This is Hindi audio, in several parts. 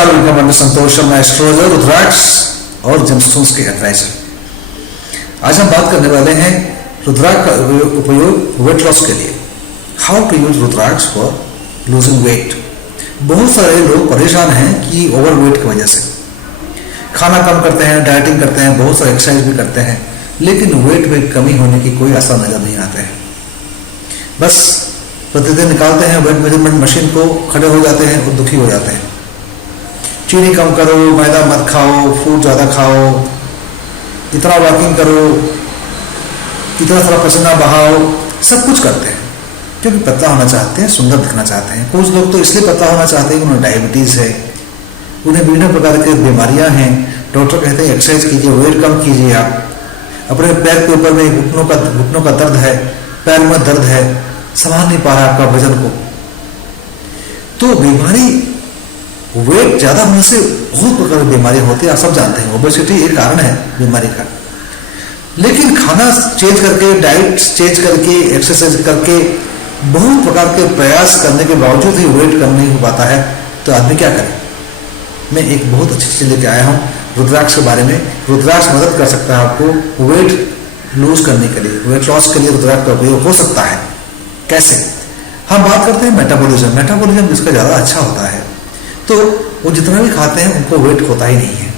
नमस्कार, welcome under Santosh Sharma astrologer, रुद्राक्ष और जेमस्टोन्स के एडवाइजर। आज हम बात करने वाले हैं रुद्राक्ष का उपयोग वेट लॉस के लिए। How to use rudraksha for losing weight. बहुत सारे लोग परेशान हैं कि ओवरवेट की वजह से खाना कम करते हैं, डाइटिंग करते हैं, बहुत सारे एक्सरसाइज भी करते हैं, लेकिन वेट में कमी होने की कोई असर नजर नहीं आते हैं। बस प्रतिदिन निकालते हैं वेट मेजरमेंट मशीन को, खड़े हो जाते हैं और दुखी हो जाते हैं। चीनी कम करो, मैदा मत खाओ, फ्रूट ज़्यादा खाओ, इतना वॉकिंग करो, इतना सारा पसीना बहाओ, सब कुछ करते हैं क्योंकि पतला होना चाहते हैं, सुंदर दिखना चाहते हैं। कुछ लोग तो इसलिए पतला होना चाहते हैं कि उन्हें डायबिटीज़ है, उन्हें विभिन्न प्रकार की बीमारियां हैं। डॉक्टर कहते हैं एक्सरसाइज कीजिए, वेट कम कीजिए। आप अपने पैर के ऊपर में घुटनों का दर्द है, पैर में दर्द है, संभाल नहीं पा रहा आपका वजन को। तो बीमारी वेट ज़्यादा होने से बहुत प्रकार की बीमारियां होती है, आप सब जानते हैं। ओबेसिटी एक कारण है बीमारी का, लेकिन खाना चेंज करके, डाइट चेंज करके, एक्सरसाइज करके, बहुत प्रकार के प्रयास करने के बावजूद ही वेट कम नहीं हो पाता है। तो आदमी क्या करे? मैं एक बहुत अच्छी चीज़ लेके आया हूँ रुद्राक्ष के बारे में। रुद्राक्ष मदद कर सकता है आपको वेट लूज करने के लिए, वेट लॉस के लिए रुद्राक्ष का उपयोग हो सकता है। कैसे? हम बात करते हैं मेटाबॉलिज्म जिसका ज़्यादा अच्छा होता है, तो वो जितना भी खाते हैं उनको वेट होता ही नहीं है।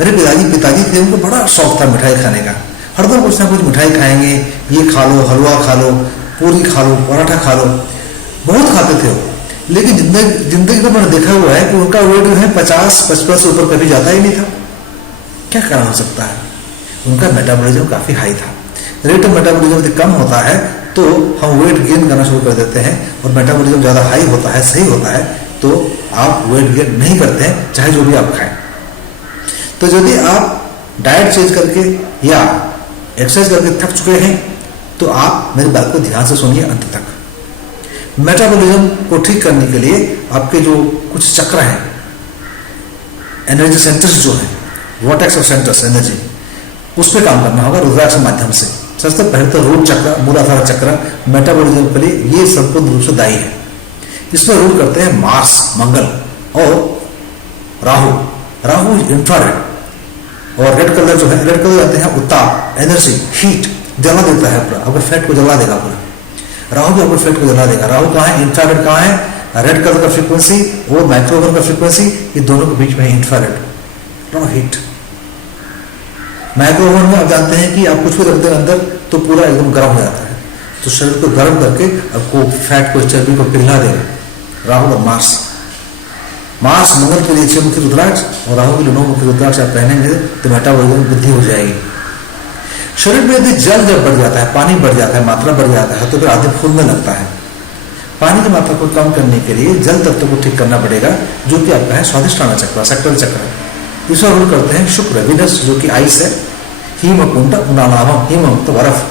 मेरे पिताजी थे, उनको बड़ा शौक था मिठाई खाने का। हरदम कुछ ना कुछ मिठाई खाएंगे, ये खा लो, हलवा खा लो, पूरी खा लो, पराठा खा लो, बहुत खाते थे वो। लेकिन जिंदगी में मैंने देखा हुआ है कि उनका वेट जो है 50-55 से ऊपर कभी जाता ही नहीं था। क्या कारण हो सकता है? उनका मेटाबॉलिज्म काफ़ी हाई था। रेट ऑफ मेटाबॉलिज्म यदि कम होता है तो हम वेट गेन करना शुरू कर देते हैं, और मेटाबॉलिज्म ज़्यादा हाई होता है, सही होता है, तो आप वेट गेन नहीं करते हैं, चाहे जो भी आप खाएं। तो यदि आप डाइट चेंज करके या एक्सरसाइज करके थक चुके हैं तो आप मेरी बात को ध्यान से सुनिए अंत तक। मेटाबॉलिज्म को ठीक करने के लिए आपके जो कुछ चक्र हैं, एनर्जी सेंटर्स जो हैं, वर्टेक्स ऑफ सेंटर्स एनर्जी, उस पर काम करना होगा रुद्राक्ष के माध्यम से। सबसे पहले तो रूट चक्र, मूलाधार चक्र मेटाबॉलिज्म के लिए ये संपूर्ण रूप से दायी है। इसमें रूल करते हैं मार्स, मंगल और राहु इंफ्रारेड, और रेड कलर जो है, रेड कलर जानते हैं उत्ताप, एनर्जी, हीट, जला देता है पूरा, आपके फैट को जला देगा पूरा। राहु भी आपके फैट को जला देगा। राहु कहाँ है? इंफ्रारेड कहाँ है? रेड कलर का फ्रीक्वेंसी और माइक्रोवेव का फ्रीक्वेंसी, ये दोनों के बीच में है इंफ्रारेड और हीट। माइक्रोवेव में आप जानते हैं कि आप कुछ भी रखते हैं अंदर तो पूरा एकदम गर्म हो जाता है, तो शरीर को गर्म करके आपको फैट को, चर्बी को पिघला देगा। राहु और मार्स मंगल के लिए 6 मुखी रुद्राक्ष और राहु के लिए 9 मुखी रुद्राक्ष आप पहनेंगे तो मेटाबॉलिज्म वृद्धि हो जाएगी। शरीर में यदि जल जब बढ़ जाता है, पानी बढ़ जाता है, मात्रा बढ़ जाता है, तो फिर आदमी फूलने लगता है। पानी की मात्रा को कम करने के लिए जल तत्व को ठीक करना पड़ेगा, जो कि आपका है स्वादिष्ठान चक्र, सेक्टल चक्र। इसमें रूल करते हैं शुक्र, विनस जो कि आइस है, हिम कुंड उनालाभम, हिम तो बर्फ।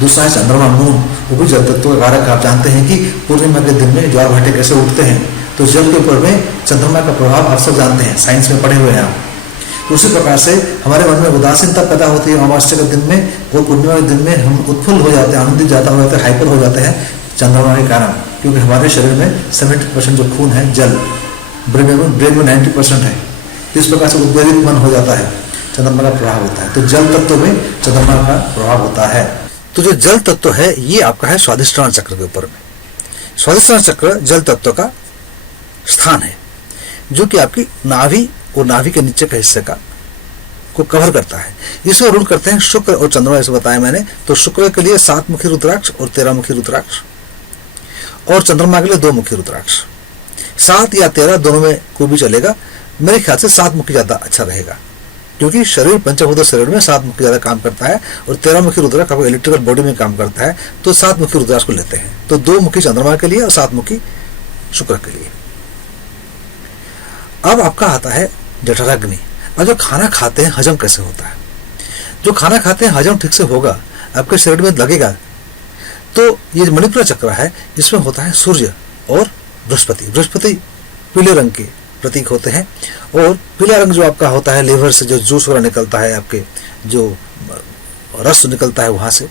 दूसरा है चंद्रमा, मून, वो भी जल तत्व का कारक। आप जानते हैं कि पूर्णिमा के दिन में ज्वार भाटे कैसे उठते हैं, तो जल के ऊपर में चंद्रमा का प्रभाव आप सब जानते हैं, साइंस में पढ़े हुए हैं आप। उसी प्रकार से हमारे मन में उदासीनता पैदा होती है अमावस्या के दिन में, और पूर्णिमा के दिन में हम उत्फुल्ल हो जाते हैं, आनंदित ज़्यादा हो जाते हैं, हाइपर हो जाते हैं चंद्रमा के कारण, क्योंकि हमारे शरीर में 70% जो खून है जल, ब्रेन में 90% है। इस प्रकार से उद्वेलित मन हो जाता है, चंद्रमा का प्रभाव होता है। तो जल तत्व में चंद्रमा का प्रभाव होता है। तो जो जल तत्व है ये आपका है स्वादिष्ठान चक्र के ऊपर में। स्वादिष्ठान चक्र जल तत्व का स्थान है, जो कि आपकी नाभि और नाभि के नीचे के हिस्से का को कवर करता है। इसमें रूल करते हैं शुक्र और चंद्रमा, ऐसे बताया मैंने। तो शुक्र के लिए 7 मुखी रुद्राक्ष और 13 मुखी रुद्राक्ष, और चंद्रमा के लिए 2 मुखी रुद्राक्ष। 7 या 13 दोनों में कोई भी चलेगा। मेरे ख्याल से 7 मुखी ज्यादा अच्छा रहेगा, क्योंकि शरीर पंचभूत शरीर में 7 मुखी ज्यादा काम करता है, और 13 मुखी रुद्राक्ष आपको इलेक्ट्रिकल बॉडी में काम करता है, तो 7 मुखी रुद्राक्ष को लेते हैं। तो 2 मुखी चंद्रमा के लिए और 7 मुखी शुक्र के लिए। अब आपका आता है जठराग्नि। अब जो खाना खाते हैं हजम कैसे होता है? जो खाना खाते हैं हजम ठीक से होगा, आपके शरीर में लगेगा। तो ये जो मणिपुर चक्र है, इसमें होता है सूर्य और बृहस्पति पीले रंग के प्रतीक होते हैं, और पीला रंग जो आपका होता है लीवर से जो जूस वगैरह निकलता है, आपके जो रस निकलता है वहां से।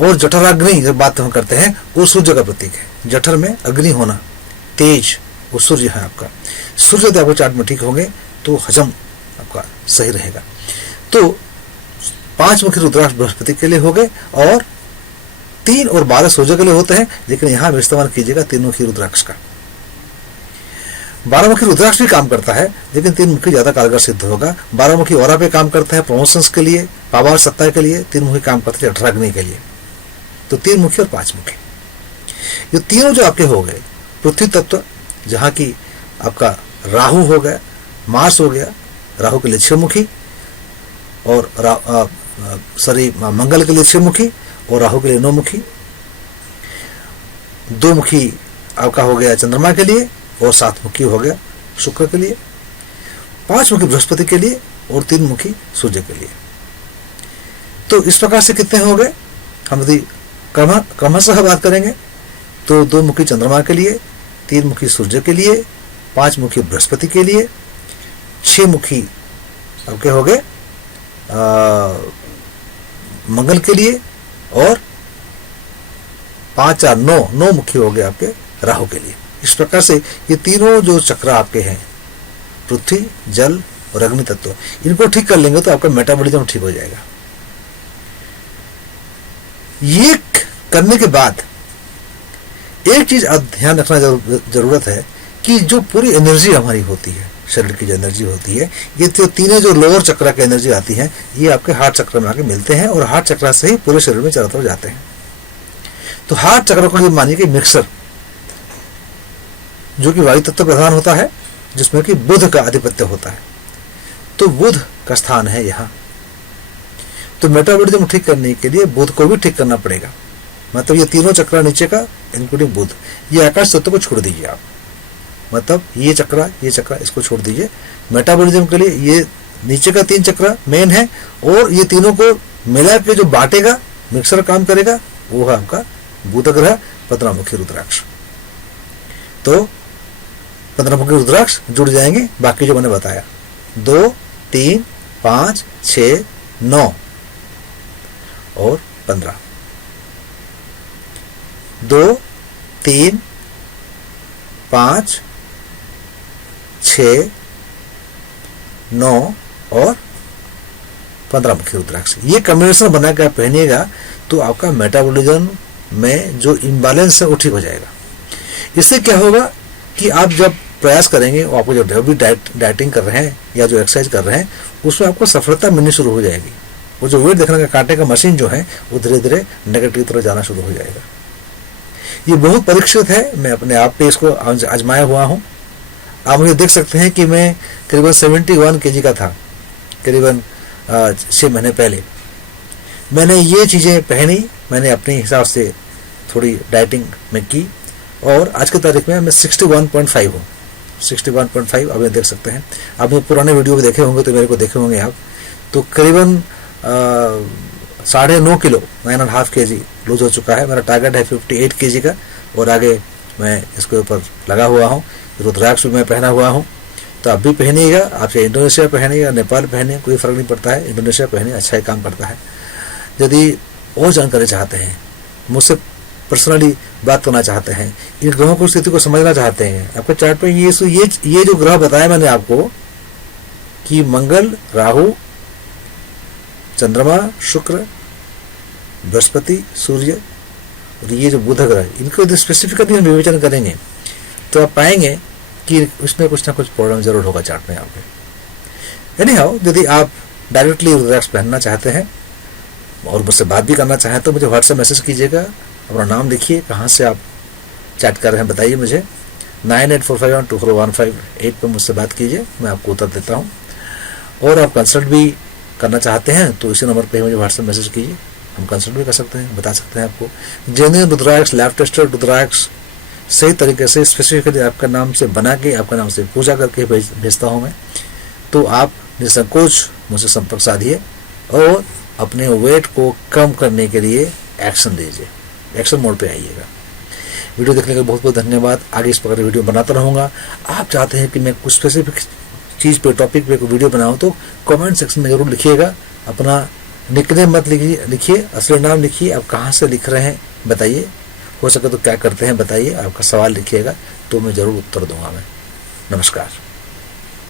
और जठराग्नि जब बात हम करते हैं वो सूर्य का प्रतीक है। जठर में अग्नि होना, तेज, वो सूर्य है आपका। सूर्योदय आपको चार्ट में ठीक होंगे तो हजम आपका सही रहेगा। तो 5 मुखी रुद्राक्ष बृहस्पति के लिए हो गए और 3 और 12 सूर्य के लिए होते हैं, लेकिन यहां भी इस्तेमाल कीजिएगा 3 मुखी रुद्राक्ष का। 12 मुखी रुद्राक्ष भी काम करता है, लेकिन 3 मुखी ज्यादा कारगर सिद्ध होगा। 12 मुखी औरा पे काम करता है, प्रमोशंस के लिए, पावर सत्ता के लिए। 3 मुखी काम करता है अग्नि के लिए। तो 3 मुखी और 5 मुखी, ये तीनों जो आपके हो गए पृथ्वी तत्व, जहां की आपका राहु हो गया, मार्स हो गया, राहु के लिए 6 मुखी और मंगल के लिए 6 मुखी और राहु के लिए 9 मुखी। 2 मुखी आपका हो गया चंद्रमा के लिए और 7 मुखी हो गया शुक्र के लिए, 5 मुखी बृहस्पति के लिए और 3 मुखी सूर्य के लिए। तो इस प्रकार से कितने हो गए? हम यदि क्रमशः बात करेंगे तो 2 मुखी चंद्रमा के लिए, 3 मुखी सूर्य के लिए, 5 मुखी बृहस्पति के लिए, 6 मुखी आपके हो गए मंगल के लिए और 5 4 9 मुखी हो गए आपके राहु के लिए। इस प्रकार से ये तीनों जो चक्र आपके हैं, पृथ्वी, जल और अग्नि तत्व, इनको ठीक कर लेंगे तो आपका मेटाबॉलिज्म ठीक हो जाएगा। ये करने के बाद एक चीज ध्यान रखना जरूरत है कि जो पूरी एनर्जी हमारी होती है, शरीर की जो एनर्जी होती है, ये तो तीनों जो लोअर चक्र की एनर्जी आती है, ये आपके हार्ट चक्र में आके मिलते हैं और हार्ट चक्र से ही पूरे शरीर में चारों तरफ जाते हैं। तो हार्ट चक्र को मानिए कि मिक्सर, जो कि वायु तत्व प्रधान होता है, जिसमें कि बुध का आधिपत्य होता है, तो बुध का स्थान है यहाँ। तो मेटाबॉलिज्म ठीक करने के लिए बुध को भी ठीक करना पड़ेगा। मतलब ये तीनों चक्र नीचे का इंक्लूडिंग बुध, ये आकाश तत्व को छोड़ दीजिए आप। मतलब ये चक्र इसको छोड़ दीजिए। मेटाबॉलिज्म के लिए ये नीचे का 3 चक्र मेन है और ये तीनों को मिला के जो बांटेगा, मिक्सर काम करेगा, वो है आपका बुध ग्रह 15 मुखी रुद्राक्ष। तो 15 मुखी रुद्राक्ष जुड़ जाएंगे, बाकी जो मैंने बताया 2 3 5 6 9 और 15, 2 3 5 6 9 और 15 मुखी रुद्राक्ष। ये कॉम्बिनेशन बना के आप पहनिएगा तो आपका मेटाबॉलिज्म में जो इम्बैलेंस है वो ठीक हो जाएगा। इससे क्या होगा कि आप जब प्रयास करेंगे, और आपको जो भी डाइटिंग कर रहे हैं या जो एक्सरसाइज कर रहे हैं, उसमें आपको सफलता मिलनी शुरू हो जाएगी। वो जो वेट देखने का कांटे का मशीन जो है वो धीरे धीरे नेगेटिव की तरफ जाना शुरू हो जाएगा। ये बहुत परीक्षित है, मैं अपने आप पे इसको आजमाया हुआ हूँ। आप मुझे देख सकते हैं कि मैं करीबन 71 kg का था करीबन 6 महीने पहले। मैंने ये चीज़ें पहनी, मैंने अपने हिसाब से थोड़ी डाइटिंग में की और आज की तारीख में मैं 61.5 हूँ। 61.5 अब देख सकते हैं। आप मेरे पुराने वीडियो भी देखे होंगे तो मेरे को देखे होंगे आप, तो करीबन 9.5 किलो 9.5 kg लूज हो चुका है। मेरा टारगेट है 58 kg का और आगे मैं इसके ऊपर लगा हुआ हूँ। रुद्राक्ष भी मैं पहना हुआ हूँ, तो आप भी पहनिएगा। आप चाहे इंडोनेशिया पहने या नेपाल पहने, कोई फर्क नहीं पड़ता है। इंडोनेशिया पहने, अच्छा ही काम करता है। यदि और जानकारी चाहते हैं, मुझसे पर्सनली बात करना चाहते हैं, इन ग्रहों की स्थिति को समझना चाहते हैं, आपके चार्ट पे ये जो ग्रह बताया मैंने आपको कि मंगल, राहु, चंद्रमा, शुक्र, बृहस्पति, सूर्य और ये जो बुध ग्रह, इनको यदि स्पेसिफिकली हम विवेचन करेंगे तो आप पाएंगे कि उसमें कुछ ना कुछ प्रॉब्लम जरूर होगा चार्ट में आपके। एनीहाउ, यदि आप डायरेक्टली रुद्राक्ष पहनना चाहते हैं और मुझसे बात भी करना चाहें तो मुझे व्हाट्सएप मैसेज कीजिएगा। अपना नाम लिखिए, कहाँ से आप चैट कर रहे हैं बताइए मुझे। 9845124158 पर मुझसे बात कीजिए, मैं आपको उत्तर देता हूँ। और आप कंसल्ट भी करना चाहते हैं तो इसी नंबर पर मुझे व्हाट्सएप मैसेज कीजिए, हम कंसल्ट भी कर सकते हैं, बता सकते हैं आपको। जेन्युइन रुद्राक्ष, लैब टेस्टेड रुद्राक्ष सही तरीके से स्पेसिफिकली आपका नाम से बना के, आपका नाम से पूजा करके भेजता हूँ मैं। तो आप निसंकोच मुझसे संपर्क साधिए और अपने वेट को कम करने के लिए एक्शन दीजिए, एक्शन मोड पे आइएगा। वीडियो देखने के लिए बहुत बहुत धन्यवाद। आगे इस प्रकार की वीडियो बनाता रहूँगा। आप चाहते हैं कि मैं कुछ स्पेसिफिक चीज़ पे, टॉपिक पे कोई वीडियो बनाऊँ तो कमेंट सेक्शन में जरूर लिखिएगा। अपना निकनेम मत लिखिए, असली नाम लिखिए, आप कहाँ से लिख रहे हैं बताइए, हो सके तो क्या करते हैं बताइए, आपका सवाल लिखिएगा तो मैं ज़रूर उत्तर दूंगा मैं। नमस्कार।